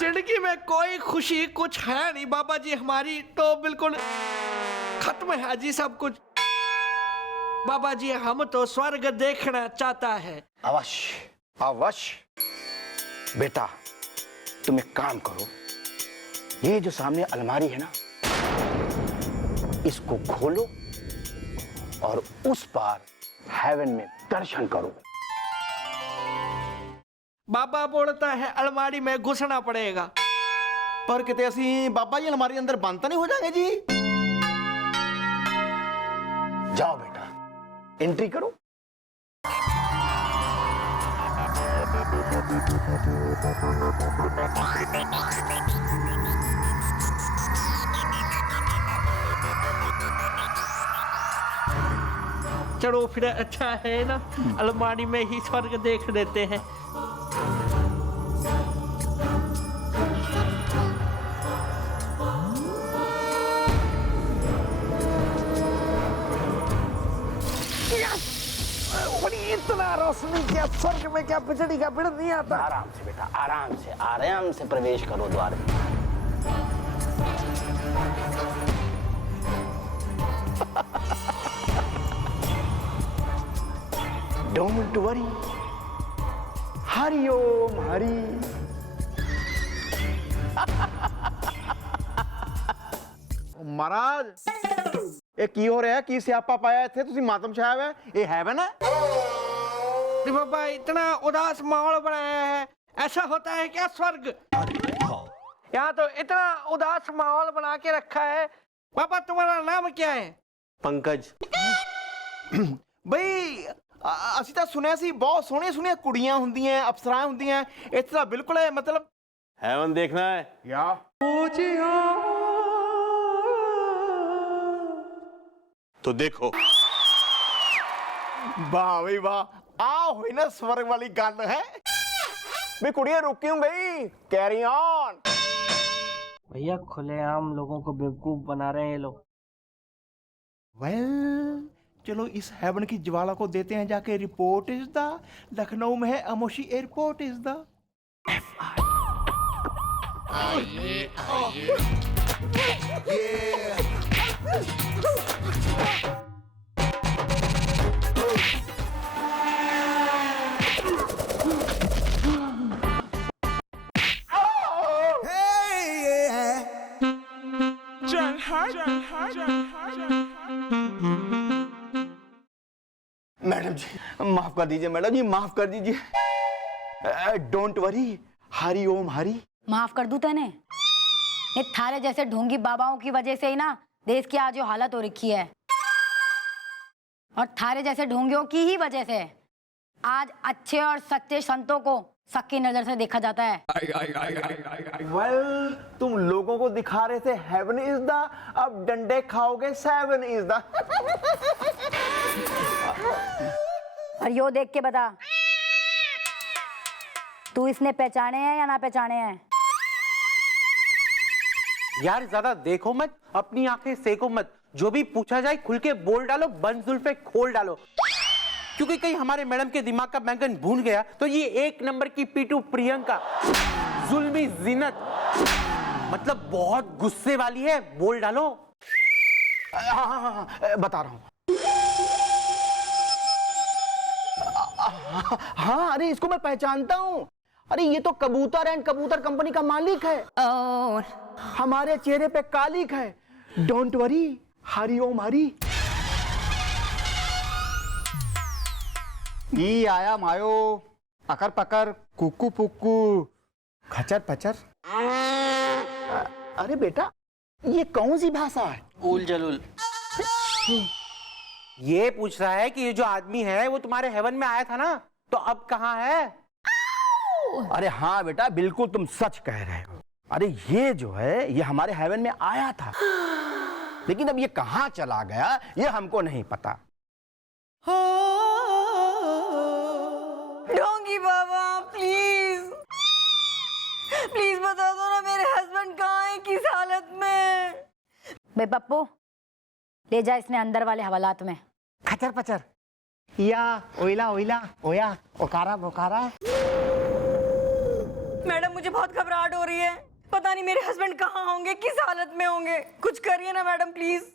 जिंदगी में कोई खुशी कुछ है नहीं बाबा जी. हमारी तो बिल्कुल खत्म है जी सब कुछ. बाबा जी हम तो स्वर्ग देखना चाहता है. अवश्य अवश्य. बेटा तुम एक काम करो, ये जो सामने अलमारी है ना, इसको खोलो और उस पार हेवन में दर्शन करो. बाबा बोलता है अलमारी में घुसना पड़ेगा. पर किते असीं बाबा जी अलमारी अंदर बंद तो नहीं हो जाएंगे जी? जाओ बेटा, एंट्री करो. चलो फिर अच्छा है ना, अलमारी में ही स्वर्ग देख लेते हैं। इतना रोशनी क्या, स्वर्ग में क्या बिजली का बिल नहीं आता। आराम से बेटा, आराम से प्रवेश करो द्वार में। Don't worry, Hari Om Hari. महाराज ये की हो रहा है? की स्यापा पाया थे तुसी मातम छाया हुआ है? ये हेवन है? बाबा इतना उदास माहौल बनाया है, ऐसा होता है क्या स्वर्ग? यहाँ तो इतना उदास माहौल बना के रखा है। पापा तुम्हारा नाम क्या है? पंकज। ਬਈ ਅਸੀਂ ਤਾਂ ਸੁਣਿਆ ਸੀ ਬਹੁਤ ਸੋਹਣੀਆਂ ਸੋਹਣੀਆਂ ਕੁੜੀਆਂ ਹੁੰਦੀਆਂ, ਅਪਸਰਾਵਾਂ ਹੁੰਦੀਆਂ, ਇੱਥੇ ਤਾਂ ਬਿਲਕੁਲ ਹੈ ਮਤਲਬ हेवन देखना है ਯਾ तो देखो। ਵਾਹ ਬਈ ਵਾਹ, ਆ ਹੋਈ ਨਾ ਸਵਰਗ ਵਾਲੀ ਗੱਲ ਹੈ ਵੀ ਕੁੜੀਆਂ ਰੁਕਿਓ ਬਈ, ਕੈਰੀ ਔਨ। भैया खुलेआम लोगों को बेवकूफ बना रहे हैं ये लोग। वेल चलो इस हेवन की ज्वाला को देते हैं जाके रिपोर्ट इज द, लखनऊ में है अमोशी एयरपोर्ट इज द। मैडम जी माफ कर दीजिए, मैडम जी माफ कर दीजिए। Don't worry, Hari Om Hari. माफ कर दूं तेने? ये थारे जैसे ढोंगी बाबाओं की वजह से ही ना देश की आज जो हालत हो रखी है, और थारे जैसे ढोंगियों की ही वजह से आज अच्छे और सच्चे संतों को सक्की नजर से देखा जाता है। वेल तुम लोगों को दिखा रहे थे हेवन इज द, अब डंडे खाओगे सेवन इज द। और यो देख के बता, तू इसने पहचाने हैं या ना पहचाने हैं? यार ज्यादा देखो मत, अपनी आंखें सेको मत, जो भी पूछा जाए खुल के बोल डालो, बंद जुल्फे खोल डालो, क्योंकि कहीं हमारे मैडम के दिमाग का बैंगन भून गया तो ये एक नंबर की पीटू प्रियंका जुल्मी जीनत मतलब बहुत गुस्से वाली है, बोल डालो। हाँ, बता रहा हूँ। हाँ अरे इसको मैं पहचानता हूँ, अरे ये तो कबूतर एंड कबूतर कंपनी का मालिक है। हमारे चेहरे पे कालिक है। Don't worry, Hari Om Hari. ई आया मायो, अकर पकर, कुकू पुक्कू, खचर पचर। अरे बेटा ये कौन सी भाषा है? उल जलूल। ये पूछ रहा है कि ये जो आदमी है वो तुम्हारे हेवन में आया था ना, तो अब कहाँ है? अरे हाँ बेटा बिल्कुल तुम सच कह रहे हो। अरे ये जो है ये हमारे हेवन में आया था, लेकिन अब ये कहाँ चला गया ये हमको नहीं पता। ढोंगी बाबा प्लीज प्लीज बता दो ना मेरे हस्बैंड कहाँ हैं, किस हालत में? बे पप्पू, ले जा इसने अंदर वाले हवालात में। खचर पचर, या ओइला ओइला, ओया ओकारा बोकारा। मैडम मुझे बहुत घबराहट हो रही है, पता नहीं मेरे हस्बैंड कहाँ होंगे, किस हालत में होंगे, कुछ करिए ना मैडम प्लीज।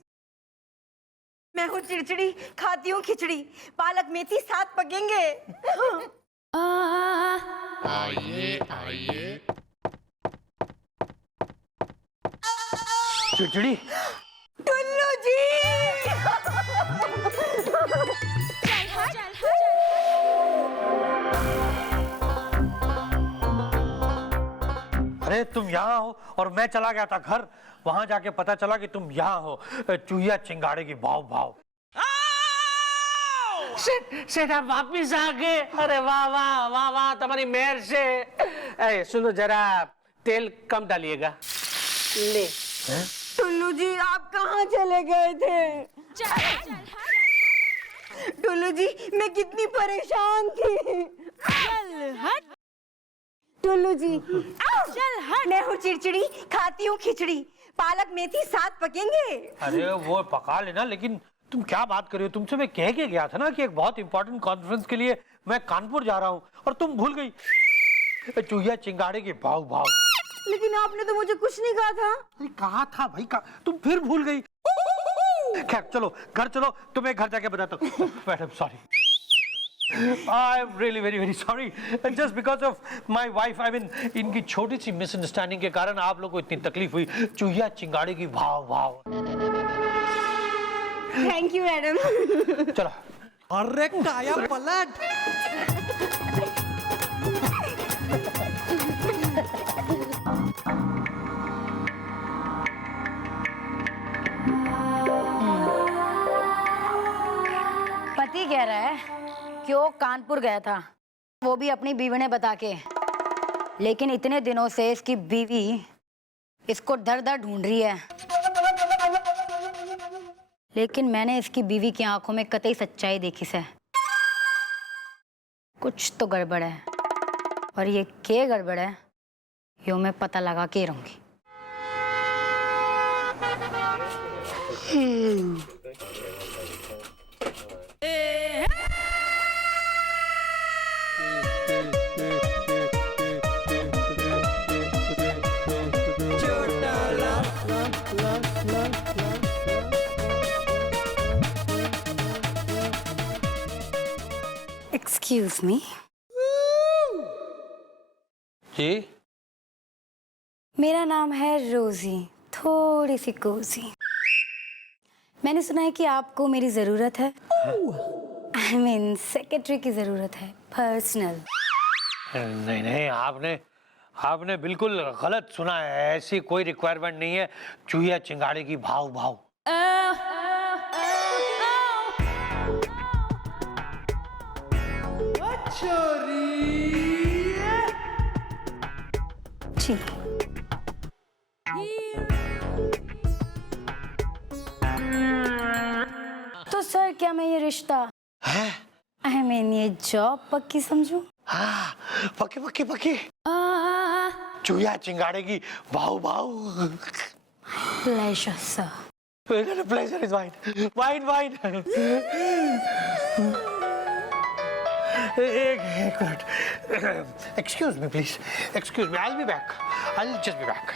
मैं हूँ चिड़चिड़ी, खाती हूँ खिचड़ी, पालक मेथी साथ पकेंगे। आइए आइए। चिड़चिड़ी, टुल्लू जी। अरे तुम यहाँ हो और मैं चला गया था घर, वहां जाके पता चला कि तुम यहाँ हो। चूहिया चिंगाड़े की भाव भाव। सेठ आप वापिस आ गए। अरे वाह वाह वाह वाह, तुम्हारी मेहर से। ए, सुनो जरा तेल कम डालिएगा। ले। टुल्लू जी आप कहाँ चले गए थे? टुल्लू जी मैं कितनी परेशान थी। चल हट। टुल्लू जी चल हट। मैं हूँ चिड़चिड़ी, खाती हूँ खिचड़ी, पालक मेथी साथ पकेंगे। अरे वो पका लेना, लेकिन तुम क्या बात कर रही हो? तुमसे मैं कह के गया था ना कि एक बहुत इंपॉर्टेंट कॉन्फ्रेंस के लिए मैं कानपुर जा रहा हूँ, और तुम भूल गई। चूहिया चिंगाड़े के भाव भाव। लेकिन आपने तो मुझे कुछ नहीं कहा था। अरे कहा था भाई का, तुम फिर भूल गई। खैर चलो घर चलो, तुम्हें घर जाके बताता हूँ। Madam sorry, I'm really very sorry. Just because of my wife, I mean, इनकी छोटी सी मिसअंडरस्टैंडिंग के कारण आप लोग को इतनी तकलीफ हुई। चूहिया चिंगाड़े की भाव भाव। Thank you madam. चलो। अरे काया पलट। पति कह रहा है कि वो कानपुर गया था, वो भी अपनी बीवी ने बता के। लेकिन इतने दिनों से इसकी बीवी इसको दर दर ढूंढ रही है। लेकिन मैंने इसकी बीवी की आंखों में कतई सच्चाई देखी से। कुछ तो गड़बड़ है, और ये क्या गड़बड़ है यो मैं पता लगा के रहूंगी। Excuse me. जी मेरा नाम है रोजी, थोड़ी सी कोजी। मैंने सुना है कि आपको मेरी जरूरत है। आई मीन सेक्रेटरी की जरूरत है, पर्सनल। नहीं नहीं, आपने बिल्कुल गलत सुना है। ऐसी कोई रिक्वायरमेंट नहीं है चूहिया चिंगाड़े की भाव भाव। जी तो सर क्या मैं ये रिश्ता, आई मीन ये जॉब पक्की समझूं? हाँ, पक्की पक्की पक्की। चूहिया चिंगाड़े की भाव भाव। Pleasure sir. Pleasure is mine. Wine. एक minute. Excuse me, please. Excuse me. I'll be back. I'll just be back.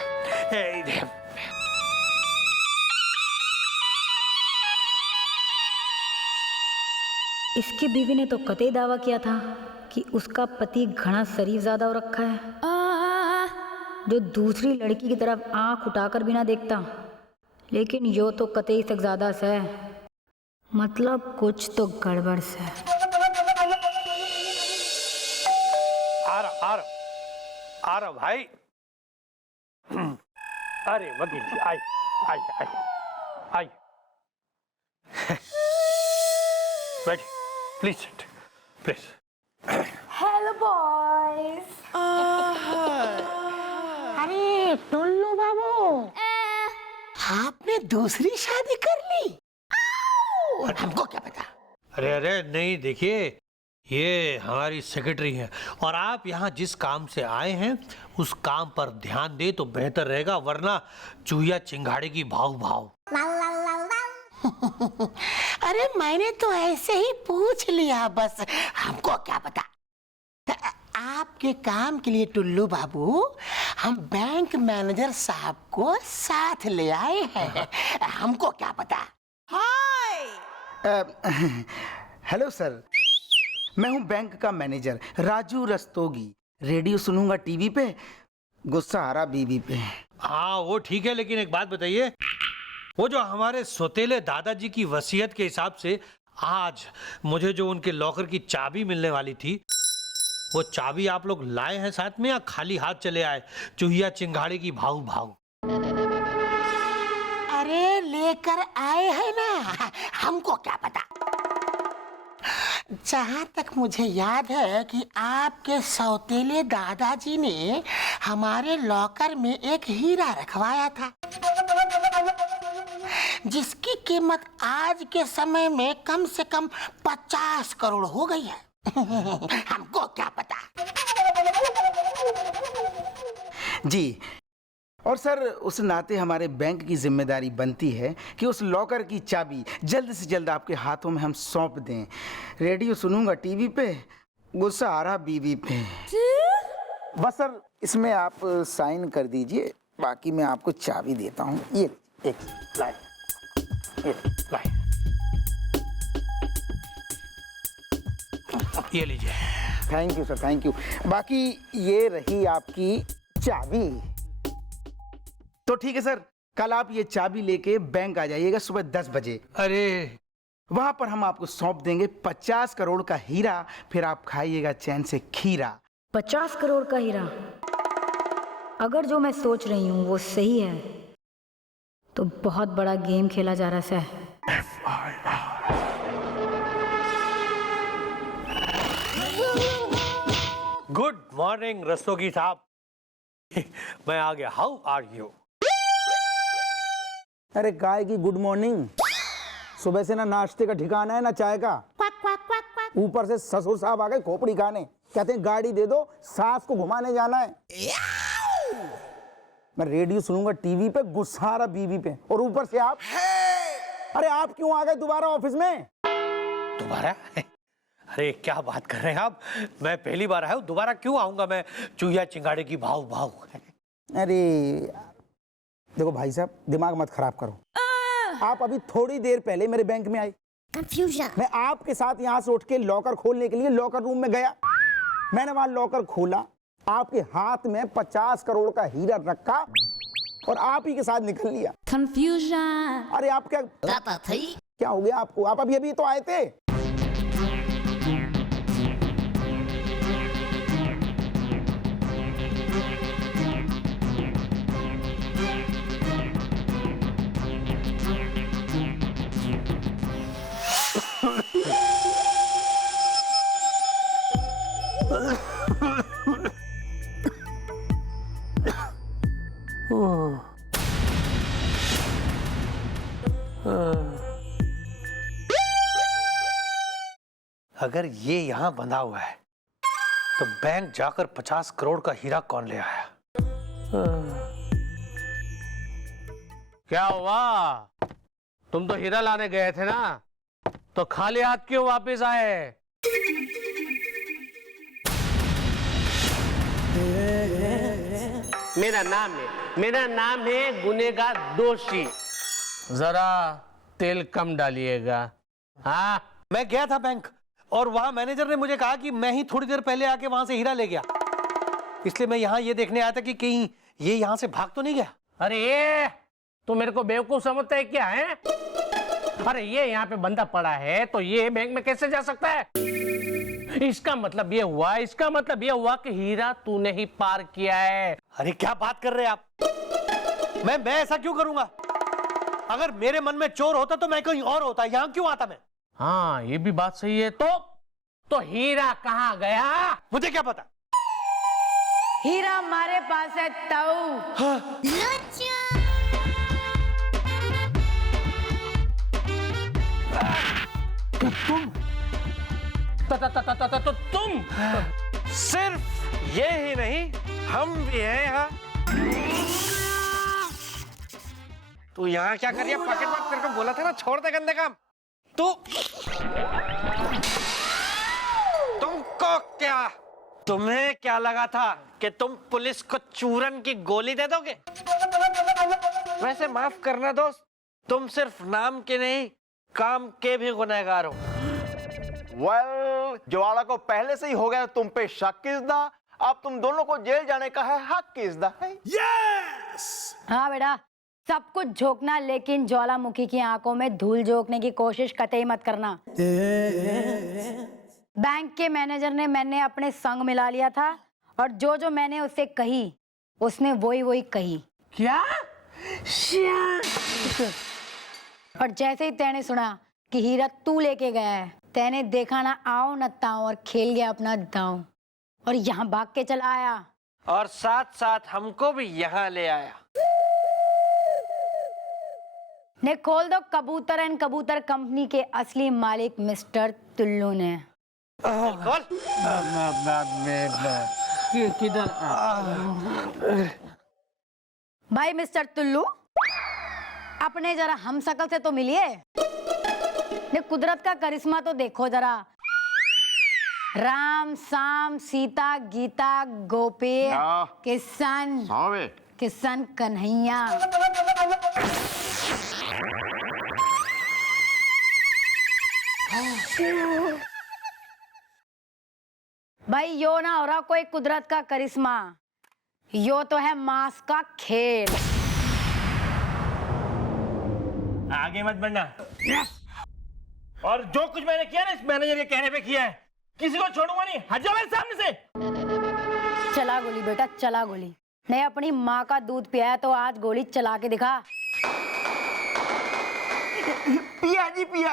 इसकी बीवी ने तो कतई दावा किया था कि उसका पति घना शरीफ ज्यादा हो रखा है, जो दूसरी लड़की की तरफ आंख उठाकर भी ना देखता। लेकिन यो तो कतई तक ज्यादा से, मतलब कुछ तो गड़बड़ से। आ रहा भाई। अरे वकील जी, आई। बैठ, please sit, please. Hello boys. अरे टुल्लू बाबू, आपने दूसरी शादी कर ली और हमको क्या पता? अरे नहीं, देखिए ये हमारी सेक्रेटरी है, और आप यहाँ जिस काम से आए हैं उस काम पर ध्यान दे तो बेहतर रहेगा, वरना चूहिया चिंगाड़े की भाव भाव। अरे मैंने तो ऐसे ही पूछ लिया बस, हमको क्या पता। आपके काम के लिए टुल्लू बाबू हम बैंक मैनेजर साहब को साथ ले आए हैं, हमको क्या पता। हेलो सर, मैं हूं बैंक का मैनेजर राजू रस्तोगी। रेडियो सुनूंगा टीवी पे, गुस्सा आ रहा बीवी पे। हाँ वो ठीक है, लेकिन एक बात बताइए, वो जो हमारे सौतेले दादाजी की वसीयत के हिसाब से आज मुझे जो उनके लॉकर की चाबी मिलने वाली थी, वो चाबी आप लोग लाए हैं साथ में या खाली हाथ चले आए चूहिया चिंगाड़े की भाव भाव? अरे लेकर आए हैं ना, हमको क्या पता। जहाँ तक मुझे याद है कि आपके सौतेले दादाजी ने हमारे लॉकर में एक हीरा रखवाया था, जिसकी कीमत आज के समय में कम से कम 50 करोड़ हो गई है। हमको क्या पता। जी, और सर उस नाते हमारे बैंक की जिम्मेदारी बनती है कि उस लॉकर की चाबी जल्द से जल्द आपके हाथों में हम सौंप दें। रेडियो सुनूंगा टीवी पे, गुस्सा आ रहा बीवी पे। बस सर इसमें आप साइन कर दीजिए, बाकी मैं आपको चाबी देता हूँ। ये एक लाए, ये लीजिए। Thank you sir, thank you. बाकी ये रही आपकी चाबी। तो ठीक है सर, कल आप ये चाबी लेके बैंक आ जाइएगा सुबह 10 बजे। अरे वहां पर हम आपको सौंप देंगे 50 करोड़ का हीरा, फिर आप खाइएगा चैन से खीरा। 50 करोड़ का हीरा? अगर जो मैं सोच रही हूँ वो सही है तो बहुत बड़ा गेम खेला जा रहा है। गुड मॉर्निंग रस्तोगी साहब। मैं आ गया। How are you? अरे काय की गुड मॉर्निंग? सुबह से ना नाश्ते का ठिकाना है ना चाय का। ऊपर से ससुर साहब आ गए खोपड़ी खाने, कहते हैं गाड़ी दे दो, सास को घुमाने जाना है। मैं रेडियो सुनूंगा टीवी पे, गुस्सा आ रहा बीवी पे, और ऊपर से आप। अरे आप क्यों आ गए दोबारा ऑफिस में? दोबारा? अरे क्या बात कर रहे हैं आप? मैं पहली बार आया हूँ, दोबारा क्यों आऊंगा मैं? चूहिया चिंगाड़े की भाव भाव। अरे देखो भाई साहब, दिमाग मत खराब करो। आप अभी थोड़ी देर पहले मेरे बैंक में आए। कंफ्यूजन। मैं आपके साथ यहाँ से उठ के लॉकर खोलने के लिए लॉकर रूम में गया। मैंने वहां लॉकर खोला, आपके हाथ में 50 करोड़ का हीरा रखा और आप ही के साथ निकल लिया। कंफ्यूजन। अरे आप क्या हो गया आपको? आप अभी तो आए थे। अगर ये यहाँ बंधा हुआ है तो बैंक जाकर 50 करोड़ का हीरा कौन ले आया? क्या हुआ? तुम तो हीरा लाने गए थे ना, तो खाली हाथ क्यों वापस आए? मेरा नाम है गुनेगार दोषी। जरा तेल कम डालिएगा। हाँ, मैं गया था बैंक और वहां मैनेजर ने मुझे कहा कि मैं ही थोड़ी देर पहले आके वहां से हीरा ले गया, इसलिए मैं यहाँ ये देखने आया था कि कहीं ये यहाँ से भाग तो नहीं गया। अरे ये तू मेरे को बेवकूफ समझता है क्या है? अरे ये यहाँ पे बंदा पड़ा है तो ये बैंक में कैसे जा सकता है? इसका मतलब ये हुआ कि हीरा तूने ही पार किया है। अरे क्या बात कर रहे हैं आप? मैं ऐसा क्यों करूंगा? अगर मेरे मन में चोर होता तो मैं कहीं और होता, यहाँ क्यों आता मैं? हाँ ये भी बात सही है। तो हीरा कहाँ गया? मुझे क्या पता? हीरा हमारे पास है ताऊ। तो तुम सिर्फ ये ही नहीं, हम भी हैं यहाँ। तू यहाँ क्या कर रही है? पॉकेट मार, तेरे को बोला था ना छोड़ दे गंदे काम। तुमको क्या, तुम्हें क्या लगा था कि तुम पुलिस को चूरन की गोली दे दोगे? वैसे माफ करना दोस्त, तुम सिर्फ नाम के नहीं काम के भी गुनहगार हो। वेल, ज्वाला को पहले से ही हो गया तुम पे शक किसदा, अब तुम दोनों को जेल जाने का है हक किसदा है? हाँ बेटा, सब कुछ झोंकना, लेकिन ज्वालामुखी की आंखों में धूल झोंकने की कोशिश कतई मत करना। बैंक के मैनेजर ने मैंने अपने संग मिला लिया था और जो मैंने उसे कही उसने वही कही। क्या? और जैसे ही तेने सुना कि हीरा तू लेके गया है तेने देखा ना आओ न ताओ और खेल गया अपना दांव और यहाँ भाग के चला आया। और साथ साथ हमको भी यहाँ ले आया। ने खोल दो कबूतर एंड कबूतर कंपनी के असली मालिक मिस्टर टुल्लू ने। खोल। किधर? भाई मिस्टर टुल्लू, अपने जरा हम शकल से तो मिलिए। ने कुदरत का करिश्मा तो देखो जरा। राम शाम सीता गीता गोपी किशन कन्हैया। भाई यो ना हो रहा कोई कुदरत का करिश्मा, यो तो है मांस का खेल। आगे मत बढ़ना। और जो कुछ मैंने किया ना इस मैनेजर के कहने पे किया है, किसी को छोड़ूंगा नहीं। हट जाओ मेरे सामने से। चला गोली बेटा चला गोली। नहीं अपनी माँ का दूध पिया है तो आज गोली चला के दिखा। पिया जी पिया,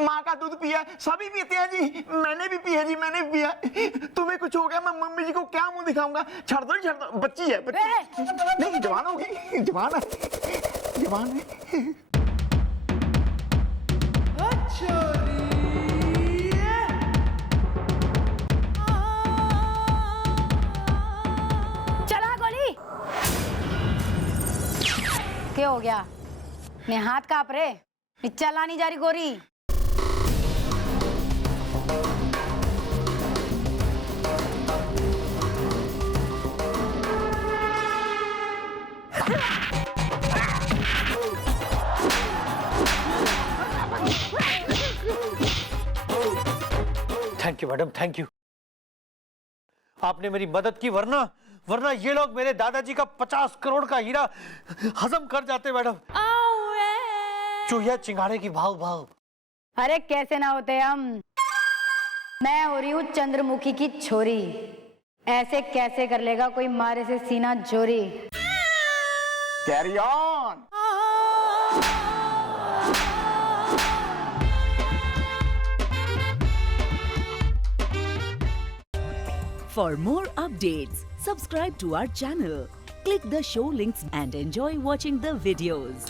माँ का दूध पिया, सभी पीते हैं जी। मैंने भी पिया जी, मैंने भी पिया। तुम्हें कुछ हो गया मैं मम्मी जी को क्या मुंह दिखाऊंगा। छड़ दो बच्ची है बच्ची। नहीं जवान होगी, जवान है, जवान है। चला गोली। क्या हो गया? मैं हाथ कांप रहे, चला नहीं जा रही गोरी। Thank you madam, thank you. आपने मेरी मदद की, वरना ये लोग मेरे दादाजी का 50 करोड़ का हीरा हजम कर जाते मैडम। चूहिया चिंगाड़े की भाव। अरे कैसे ना होते हम। मैं हो रही हूँ चंद्रमुखी की छोरी, ऐसे कैसे कर लेगा कोई मारे से सीना चोरी। Carry on. For more updates, subscribe to our channel, click the show links and enjoy watching the videos.